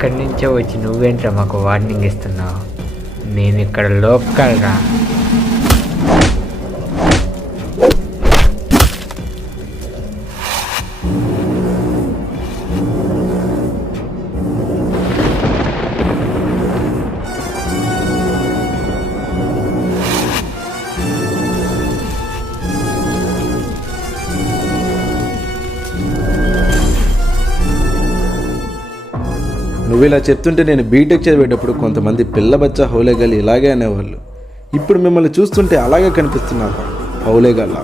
ఎక్కడి నుంచో వచ్చి నువ్వేంట్రా మాకు వార్నింగ్ ఇస్తున్నావు? నేను ఇక్కడ లోకల్ రా. నువ్వు ఇలా చెప్తుంటే నేను బీటెక్ చదివేటప్పుడు కొంతమంది పిల్లబచ్చా హౌలేగాళ్ళు ఇలాగే అనేవాళ్ళు. ఇప్పుడు మిమ్మల్ని చూస్తుంటే అలాగే కనిపిస్తున్నారు హౌలేగాళ్ళ.